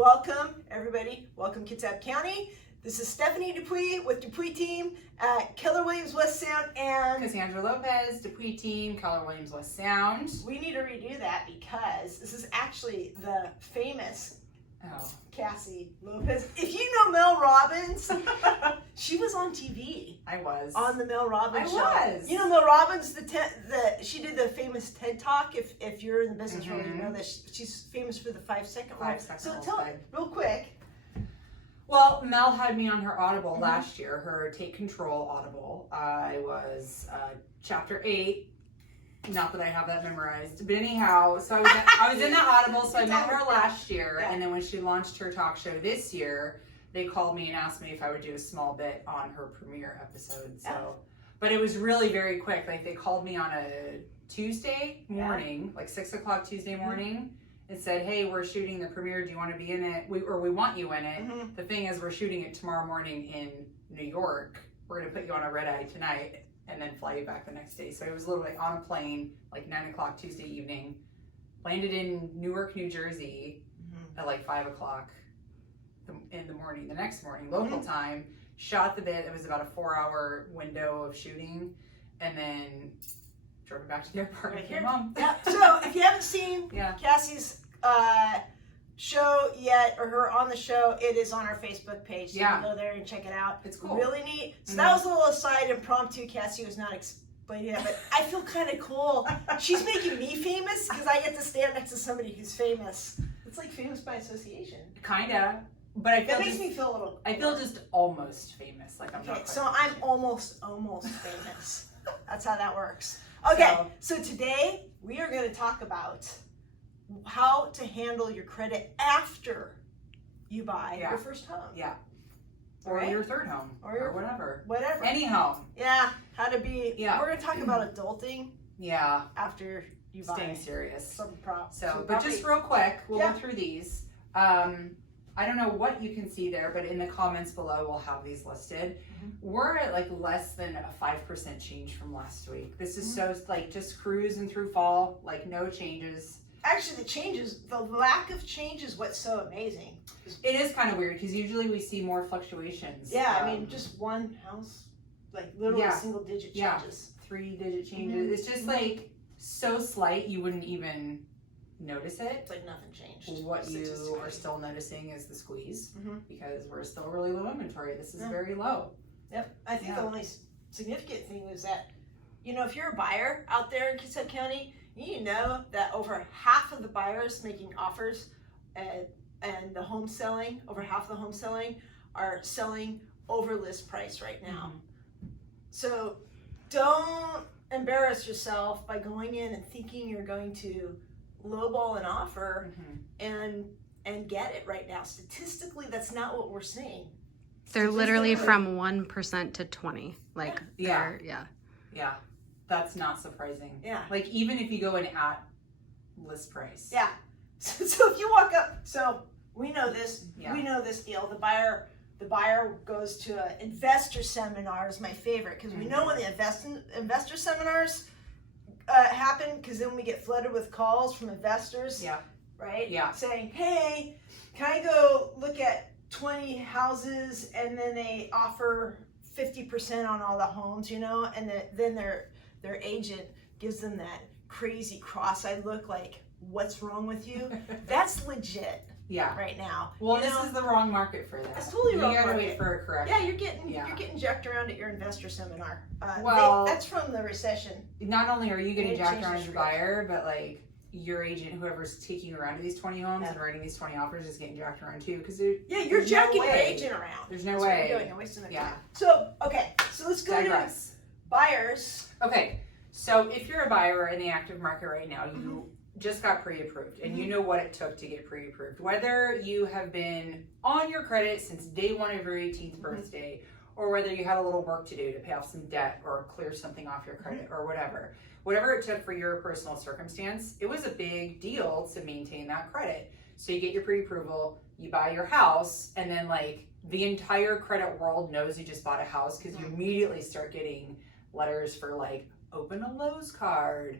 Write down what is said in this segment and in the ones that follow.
Welcome, everybody. Welcome, Kitsap County. This is Stephanie Dupuy with Dupuy Team at Keller Williams West Sound and Cassandra Lopez, Dupuy Team, Keller Williams West Sound. We need to redo that because this is actually the famous Cassies Lopez. If you know Mel Robbins, she was on TV. I was. On the Mel Robbins show. I was. You know Mel Robbins, she did the famous TED Talk. If you're in the business world, you know that she's famous for the 5-second rule. So tell me real quick. Well, Mel had me on her Audible last year, her Take Control Audible. I was chapter 8. Not that I have that memorized, but anyhow, so I was in the Audible, so I met her last year, and then when she launched her talk show this year, they called me and asked me if I would do a small bit on her premiere episode. So, but it was really very quick. Like they called me on a Tuesday morning, like 6 o'clock Tuesday morning, and said, "Hey, we're shooting the premiere. Do you want to be in it? We want you in it. The thing is, we're shooting it tomorrow morning in New York. We're gonna put you on a red eye tonight." And then fly you back the next day. So it was literally on a plane, like 9 o'clock Tuesday evening, landed in Newark, New Jersey at like 5 o'clock in the morning, the next morning, local time, shot the bit. It was about a 4-hour window of shooting, and then drove back to the airport and came home. Yeah. So if you haven't seen Cassie's show yet, or her on the show, it is on our Facebook page. So you can go there and check it out. It's cool. Really neat. So that was a little aside, impromptu. Cassie was not explaining that, but I feel kind of cool. She's making me famous because I get to stand next to somebody who's famous. It's like famous by association. Kinda. But I feel that makes me feel a little. I feel just almost famous. Like I'm not. So I'm almost famous. That's how that works. Okay. So today we are going to talk about how to handle your credit after you buy your first home. Yeah. Or your third home. Or whatever. Whatever. Any home. Yeah. How to be. Yeah. We're going to talk about adulting. Yeah. After you buy. Staying serious. Some props. So, but just real quick, we'll go through these. I don't know what you can see there, but in the comments below, we'll have these listed. We're at like less than a 5% change from last week. This is so like just cruising through fall, like no changes. Actually, the lack of change is what's so amazing. It is kind of weird because usually we see more fluctuations. Yeah, I mean, just one house, like literally single digit changes. 3-digit changes. It's just like so slight you wouldn't even notice it. It's like nothing changed. What you are still noticing is the squeeze because we're still really low inventory. This is very low. Yep. I think the only significant thing is that, you know, if you're a buyer out there in Kitsap County, you know that over half of the buyers making offers and the home selling, over half of the home selling are selling over list price right now. So don't embarrass yourself by going in and thinking you're going to lowball an offer and get it right now. Statistically, that's not what we're seeing. They're literally from 1% to 20. Like yeah. That's not surprising. Yeah. Like even if you go in at list price. Yeah. So if you walk up, so we know this. We know this deal. The buyer goes to investor seminars. My favorite, because we know when the investor seminars happen, because then we get flooded with calls from investors. Yeah. Right. Yeah. Saying, hey, can I go look at 20 houses, and then they offer 50% on all the homes, you know, and then their agent gives them that crazy cross-eyed look like, what's wrong with you? That's legit right now. Well, this is the wrong market for that. It's totally wrong market. You gotta wait for a correction. Yeah, you're getting jacked around at your investor seminar. That's from the recession. Not only are you getting jacked around as a buyer, but like your agent, whoever's taking you around to these 20 homes and writing these 20 offers, is getting jacked around too. Because you're jacking your agent around. There's no way. What you're doing. You're wasting their time. So let's go to buyers. Okay, so if you're a buyer in the active market right now, you just got pre-approved and you know what it took to get pre-approved. Whether you have been on your credit since day one of your 18th birthday, or whether you had a little work to do to pay off some debt or clear something off your credit or whatever it took for your personal circumstance, it was a big deal to maintain that credit. So you get your pre-approval, you buy your house, and then like the entire credit world knows you just bought a house because you immediately start getting letters for like open a Lowe's card.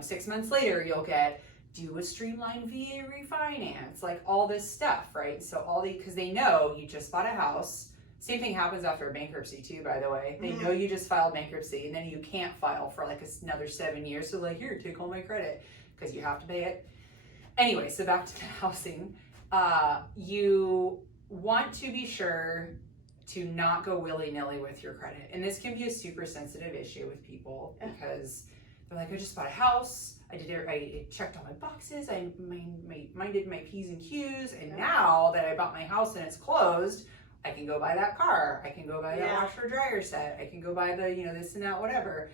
6 months later, you'll get do a streamlined VA refinance, like all this stuff, right? So because they know you just bought a house. Same thing happens after a bankruptcy too, by the way. They know you just filed bankruptcy, and then you can't file for like another 7 years. So like, here, take all my credit, because you have to pay it. Anyway, so back to the housing. You want to be sure to not go willy-nilly with your credit. And this can be a super sensitive issue with people, because they're like, I just bought a house. I checked all my boxes. I minded my P's and Q's. And now that I bought my house and it's closed, I can go buy that car. I can go buy that washer dryer set. I can go buy the, this and that, whatever.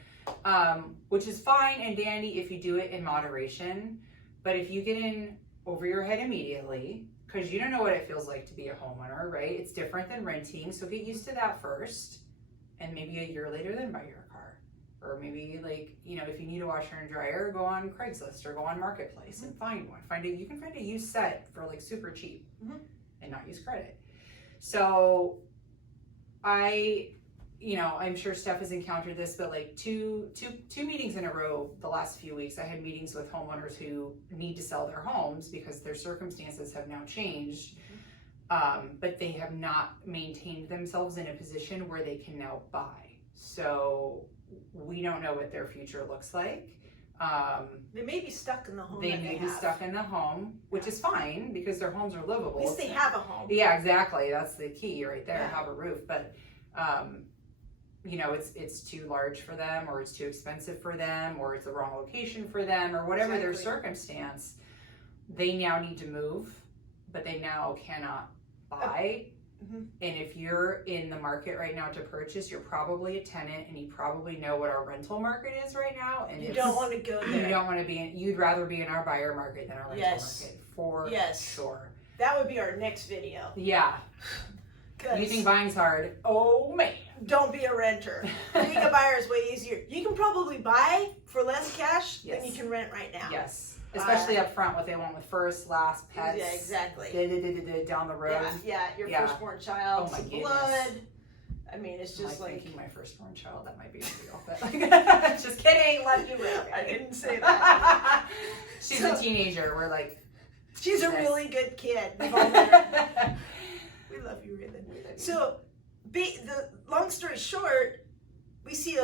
Which is fine and dandy if you do it in moderation. But if you get in over your head immediately, because you don't know what it feels like to be a homeowner, right? It's different than renting. So get used to that first. And maybe a year later, then buy your car. Or maybe if you need a washer and dryer, go on Craigslist or go on Marketplace and find one. You can find a used set for like super cheap and not use credit. So I'm sure Steph has encountered this, but like two meetings in a row the last few weeks, I had meetings with homeowners who need to sell their homes because their circumstances have now changed, but they have not maintained themselves in a position where they can now buy. So we don't know what their future looks like. They may be stuck in the home. They may be stuck in the home, which is fine because their homes are livable. At least they have a home. Yeah, exactly. That's the key right there. Have a roof, but it's too large for them, or it's too expensive for them, or it's the wrong location for them, or whatever their circumstance. They now need to move, but they now cannot buy. And if you're in the market right now to purchase, you're probably a tenant, and you probably know what our rental market is right now. And you don't want to go there. You don't want to be you'd rather be in our buyer market than our rental market, for sure. That would be our next video. Yeah. You think buying's hard? Oh man. Don't be a renter. Being a buyer is way easier. You can probably buy for less cash than you can rent right now. Yes. Especially up front, what they want with first, last, pets. Yeah, exactly. Down the road. Yeah, your firstborn child. Oh my goodness. Blood. I mean, it's just like thinking my firstborn child, that might be a deal. But just kidding, love you, Will. I didn't say that. She's a teenager. We're like, she's a really good kid. We love you, Raven. So, the long story short, we see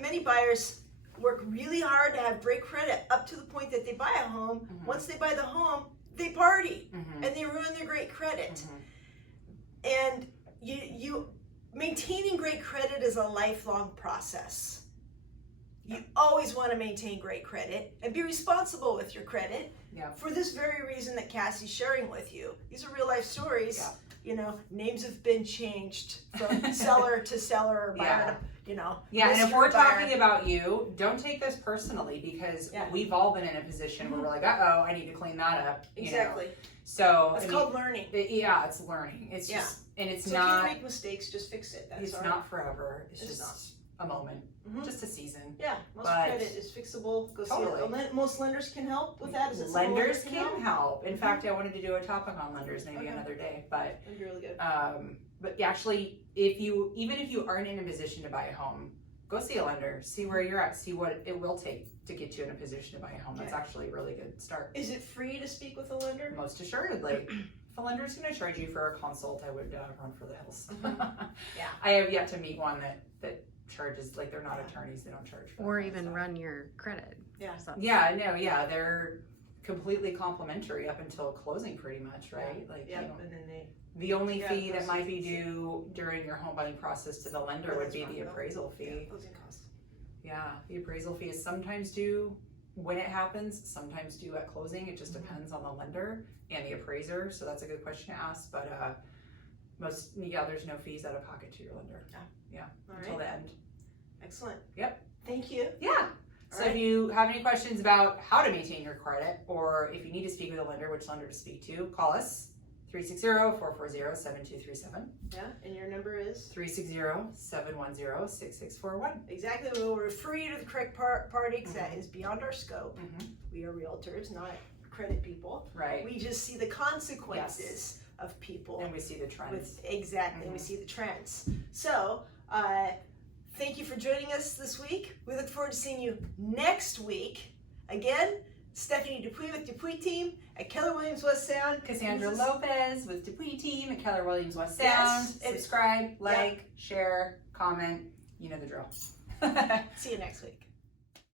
many buyers work really hard to have great credit up to the point that they buy a home. Once they buy the home, they party and they ruin their great credit. And you maintaining great credit is a lifelong process. You always want to maintain great credit and be responsible with your credit for this very reason that Cassie's sharing with you. These are real life stories. Names have been changed from seller to seller, or buyer to, and if we're talking about you, don't take this personally, because we've all been in a position where we're like, uh-oh, I need to clean that up. Exactly. So it's called learning. It's learning. It's just, and it's so not. If you make mistakes, just fix it. That's it's not forever. It's just a moment, just a season. Yeah, most credit is fixable. Go see it. Most lenders can help with that. Lenders can help. In fact, I wanted to do a topic on lenders maybe another day, but that'd be really good. But actually, even if you aren't in a position to buy a home, go see a lender. See where you're at. See what it will take to get you in a position to buy a home. That's actually a really good start. Is it free to speak with a lender? Most assuredly. If a lender's going to charge you for a consult, I would run for the hills. I have yet to meet one that charges, like, they're not attorneys, they don't charge for or even run your credit. They're completely complimentary up until closing, pretty much, right? And then the only fee that might be due during your home buying process to the lender would be the appraisal fee. Closing costs. The appraisal fee is sometimes due when it happens, sometimes due at closing. It just depends on the lender and the appraiser, so that's a good question to ask. But there's no fees out of pocket to your lender. Until the end. Excellent. Yep. Thank you. So if you have any questions about how to maintain your credit, or if you need to speak with a lender, which lender to speak to, call us 360-440-7237. And your number is 360-710-6641. Exactly. We'll refer you to the correct party, because that is beyond our scope. We are realtors, not credit people. Right. We just see the consequences of people, and we see the trends. We see the trends. So thank you for joining us this week. We look forward to seeing you next week. Again, Stephanie Dupuy with Dupuy Team at Keller Williams West Sound. Cassandra This is- Lopez with Dupuy Team at Keller Williams West Yes, Sound. Subscribe, like, share, comment. You know the drill. See you next week.